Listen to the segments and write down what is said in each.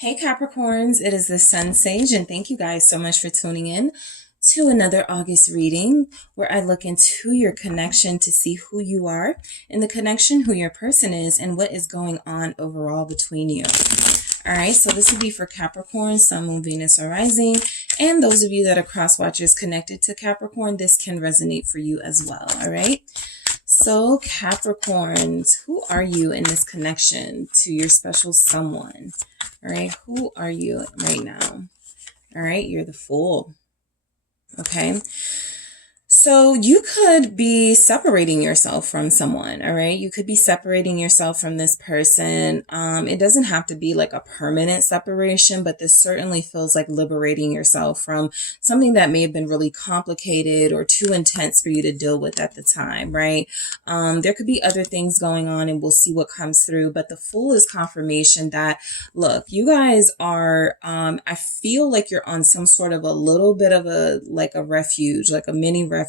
Hey Capricorns, it is the Sun Sage, and thank you guys so much for tuning in to another August reading where I look into your connection to see who you are and the connection, who your person is, and what is going on overall between you. All right, so this would be for Capricorn, Sun, Moon, Venus, or Rising. And those of you that are cross watchers connected to Capricorn, this can resonate for you as well. All right. So Capricorns, who are you in this connection to your special someone? All right, who are you right now? All right, you're the Fool. Okay. So you could be separating yourself from someone, all right? You could be separating yourself from this person. It doesn't have to be like a permanent separation, but this certainly feels like liberating yourself from something that may have been really complicated or too intense for you to deal with at the time, right? There could be other things going on and we'll see what comes through, but the Fool is confirmation that, look, you guys are, I feel like you're on some sort of a little bit of a refuge, like a mini refuge,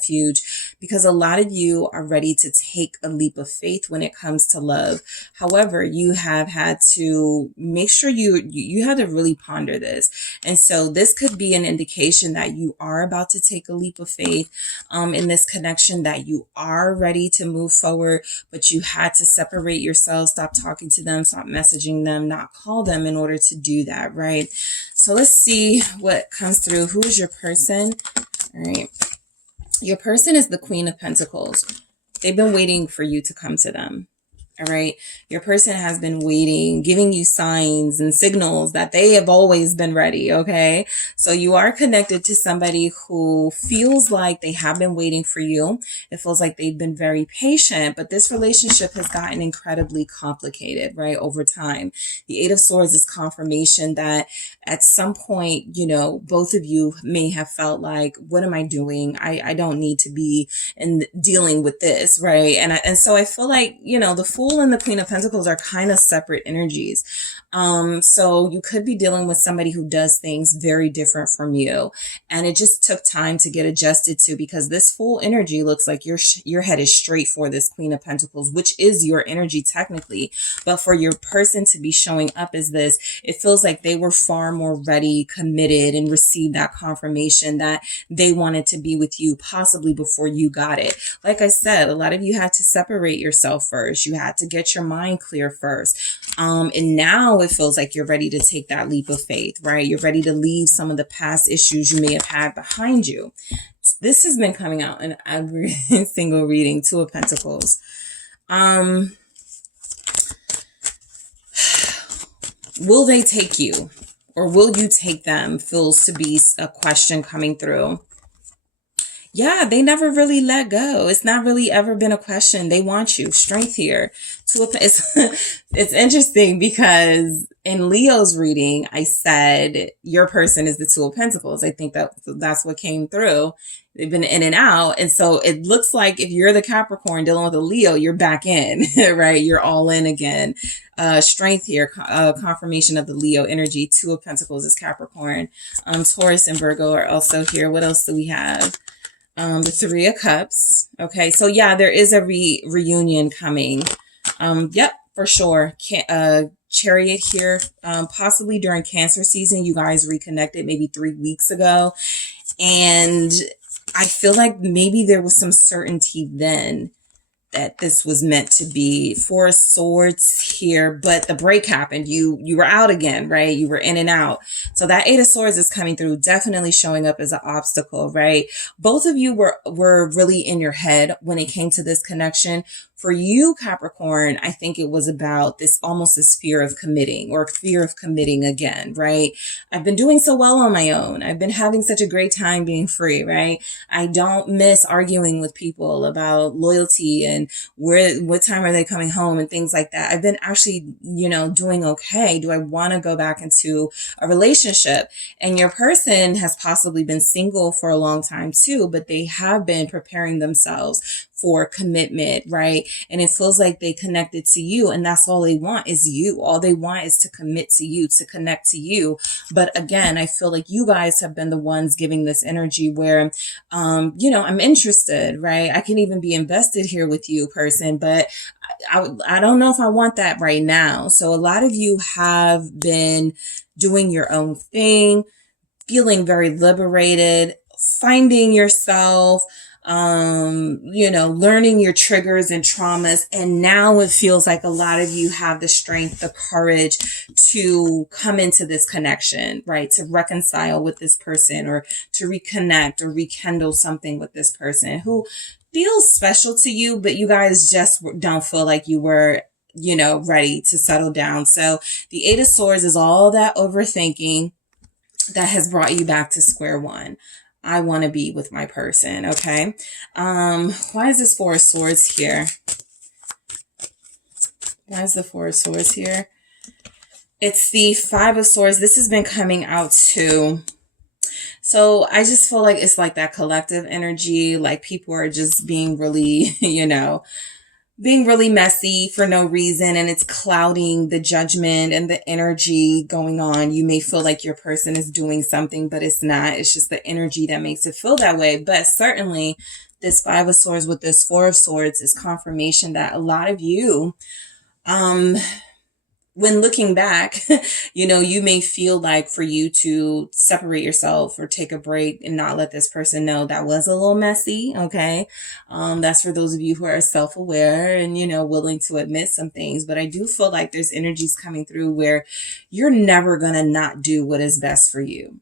because a lot of you are ready to take a leap of faith when it comes to love. However, you have had to make sure you had to really ponder this. And so this could be an indication that you are about to take a leap of faith in this connection, that you are ready to move forward, but you had to separate yourself, stop talking to them, stop messaging them, not call them in order to do that, right? So let's see what comes through. Who is your person? All right. Your person is the Queen of Pentacles. They've been waiting for you to come to them. All right. Your person has been waiting, giving you signs and signals that they have always been ready. Okay. So you are connected to somebody who feels like they have been waiting for you. It feels like they've been very patient, but this relationship has gotten incredibly complicated, right? Over time. The Eight of Swords is confirmation that at some point, both of you may have felt like, what am I doing? I don't need to be in dealing with this. Right. And so I feel like, the Fool and the Queen of Pentacles are kind of separate energies. So you could be dealing with somebody who does things very different from you. And it just took time to get adjusted to, because this Fool energy looks like your head is straight for this Queen of Pentacles, which is your energy technically. But for your person to be showing up as this, it feels like they were far more ready, committed, and received that confirmation that they wanted to be with you possibly before you got it. Like I said, a lot of you had to separate yourself first. You had to get your mind clear first. And now it feels like you're ready to take that leap of faith, right? You're ready to leave some of the past issues you may have had behind you. This has been coming out in every single reading. Two of Pentacles. Will they take you, or will you take them? Feels to be a question coming through. Yeah, they never really let go. It's not really ever been a question. They want you. Strength here. It's interesting because in Leo's reading, I said your person is the Two of Pentacles. I think that's what came through. They've been in and out. And so it looks like if you're the Capricorn dealing with a Leo, you're back in, right? You're all in again. Strength here, confirmation of the Leo energy. Two of Pentacles is Capricorn. Taurus and Virgo are also here. What else do we have? The Three of Cups. Okay, so yeah, there is a reunion coming. Yep, for sure. Chariot here, possibly during Cancer season. You guys reconnected maybe 3 weeks ago. And I feel like maybe there was some certainty then that this was meant to be. Four of Swords here, but the break happened. You were out again, right? You were in and out. So that Eight of Swords is coming through, definitely showing up as an obstacle, right? Both of you were really in your head when it came to this connection. For you, Capricorn, I think it was about this fear of committing, or fear of committing again, right? I've been doing so well on my own. I've been having such a great time being free, right? I don't miss arguing with people about loyalty and what time are they coming home and things like that. I've been actually, doing okay. Do I want to go back into a relationship? And your person has possibly been single for a long time too, but they have been preparing themselves for commitment, right? And it feels like they connected to you, and that's all they want is you. All they want is to commit to you, to connect to you. But again, I feel like you guys have been the ones giving this energy where, I'm interested, right? I can even be invested here with you, person, but I don't know if I want that right now. So a lot of you have been doing your own thing, feeling very liberated, finding yourself, learning your triggers and traumas. And now it feels like a lot of you have the strength, the courage to come into this connection, right? To reconcile with this person, or to reconnect or rekindle something with this person who feels special to you, but you guys just don't feel like you were ready to settle down. So the Eight of Swords is all that overthinking that has brought you back to square one. I want to be with my person. Okay. Why is this Four of Swords here? Why is the Four of Swords here? It's the Five of Swords. This has been coming out too. So I just feel like it's like that collective energy. Like people are just being really, being really messy for no reason, and it's clouding the judgment and the energy going on. You may feel like your person is doing something, but it's not. It's just the energy that makes it feel that way. But certainly this Five of Swords with this Four of Swords is confirmation that a lot of you, when looking back, you may feel like for you to separate yourself or take a break and not let this person know that was a little messy. Okay. That's for those of you who are self-aware and, willing to admit some things. But I do feel like there's energies coming through where you're never going to not do what is best for you.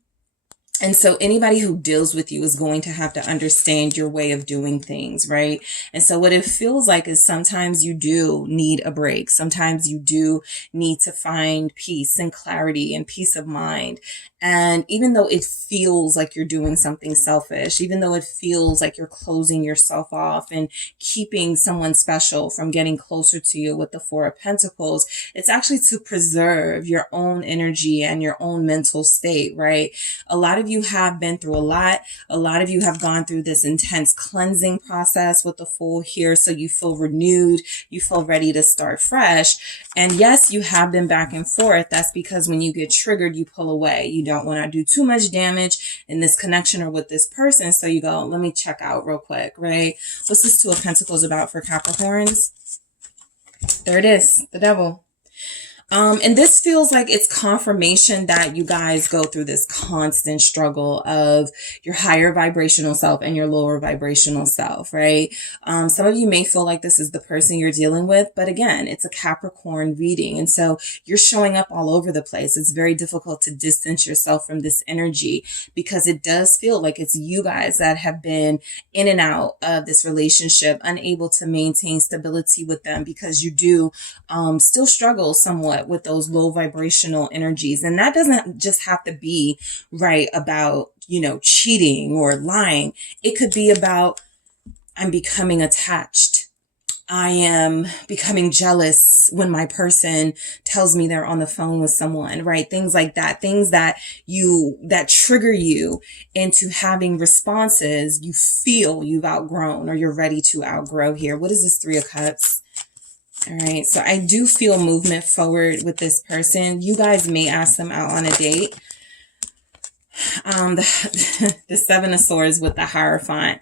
And so anybody who deals with you is going to have to understand your way of doing things, right? And so what it feels like is sometimes you do need a break. Sometimes you do need to find peace and clarity and peace of mind. And even though it feels like you're doing something selfish, even though it feels like you're closing yourself off and keeping someone special from getting closer to you with the Four of Pentacles, it's actually to preserve your own energy and your own mental state, right? A lot of you have been through a lot. A lot of you have gone through this intense cleansing process with the Fool here. So you feel renewed. You feel ready to start fresh. And yes, you have been back and forth. That's because when you get triggered, you pull away. You don't want to do too much damage in this connection or with this person. So you go, let me check out real quick, right? What's this Two of Pentacles about for Capricorns? There it is, the Devil. And this feels like it's confirmation that you guys go through this constant struggle of your higher vibrational self and your lower vibrational self, right? Some of you may feel like this is the person you're dealing with, but again, it's a Capricorn reading. And so you're showing up all over the place. It's very difficult to distance yourself from this energy because it does feel like it's you guys that have been in and out of this relationship, unable to maintain stability with them because you do still struggle somewhat with those low vibrational energies. And that doesn't just have to be right about, cheating or lying. It could be about, I'm becoming attached. I am becoming jealous when my person tells me they're on the phone with someone, right? Things like that, things that trigger you into having responses you feel you've outgrown or you're ready to outgrow here. What is this Three of Cups? All right, so I do feel movement forward with this person. You guys may ask them out on a date. The Seven of Swords with the Hierophant.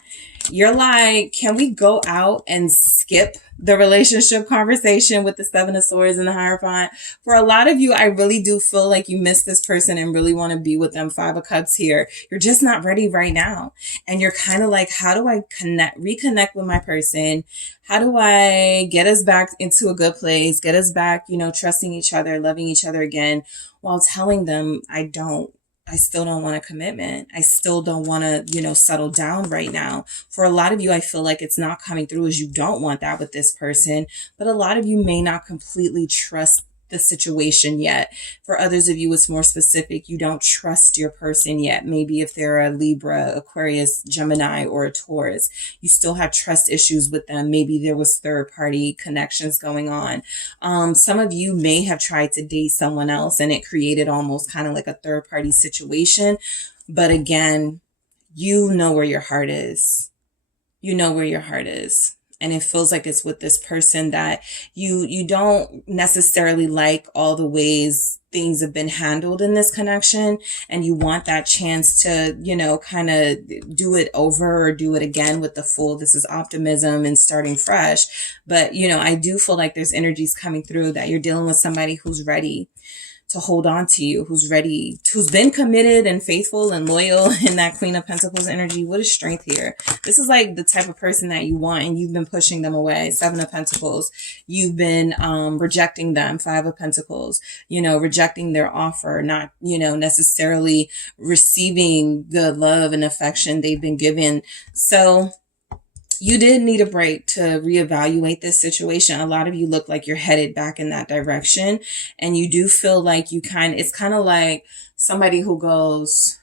You're like, can we go out and skip the relationship conversation with the Seven of Swords and the Hierophant? For a lot of you, I really do feel like you miss this person and really want to be with them. Five of Cups here. You're just not ready right now. And you're kind of like, how do I reconnect with my person? How do I get us back into a good place? Get us back, trusting each other, loving each other again, while telling them I still don't want a commitment. I still don't want to, settle down right now. For a lot of you, I feel like it's not coming through as you don't want that with this person. But a lot of you may not completely trust the situation yet. For others of you, it's more specific. You don't trust your person yet. Maybe if they're a Libra, Aquarius, Gemini, or a Taurus, you still have trust issues with them. Maybe there was third party connections going on. Some of you may have tried to date someone else and it created almost kind of like a third party situation. But again, you know where your heart is. You know where your heart is. And it feels like it's with this person that you don't necessarily like all the ways things have been handled in this connection, and you want that chance to, kind of do it over or do it again with the full, this is optimism and starting fresh. But, I do feel like there's energies coming through that you're dealing with somebody who's ready to hold on to you, who's ready, who's been committed and faithful and loyal in that Queen of Pentacles energy. What is strength here? This is like the type of person that you want, and you've been pushing them away. Seven of Pentacles. You've been rejecting them. Five of Pentacles. Rejecting their offer, not, necessarily receiving the love and affection they've been given. So you did need a break to reevaluate this situation. A lot of you look like you're headed back in that direction. And you do feel like it's kind of like somebody who goes,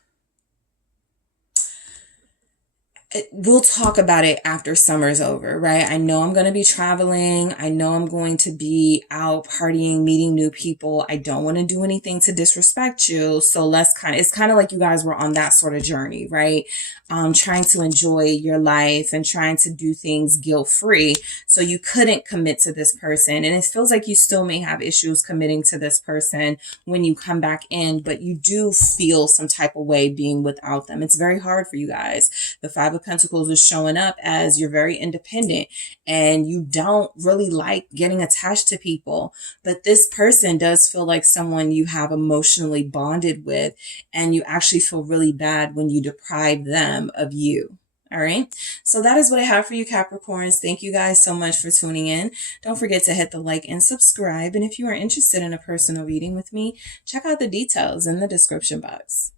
we'll talk about it after summer's over, right? I know I'm going to be traveling. I know I'm going to be out partying, meeting new people. I don't want to do anything to disrespect you. So it's kind of like you guys were on that sort of journey, right? Trying to enjoy your life and trying to do things guilt-free. So you couldn't commit to this person. And it feels like you still may have issues committing to this person when you come back in, but you do feel some type of way being without them. It's very hard for you guys. The Five of Pentacles is showing up as you're very independent and you don't really like getting attached to people. But this person does feel like someone you have emotionally bonded with, and you actually feel really bad when you deprive them of you. All right. So that is what I have for you, Capricorns. Thank you guys so much for tuning in. Don't forget to hit the like and subscribe. And if you are interested in a personal reading with me, check out the details in the description box.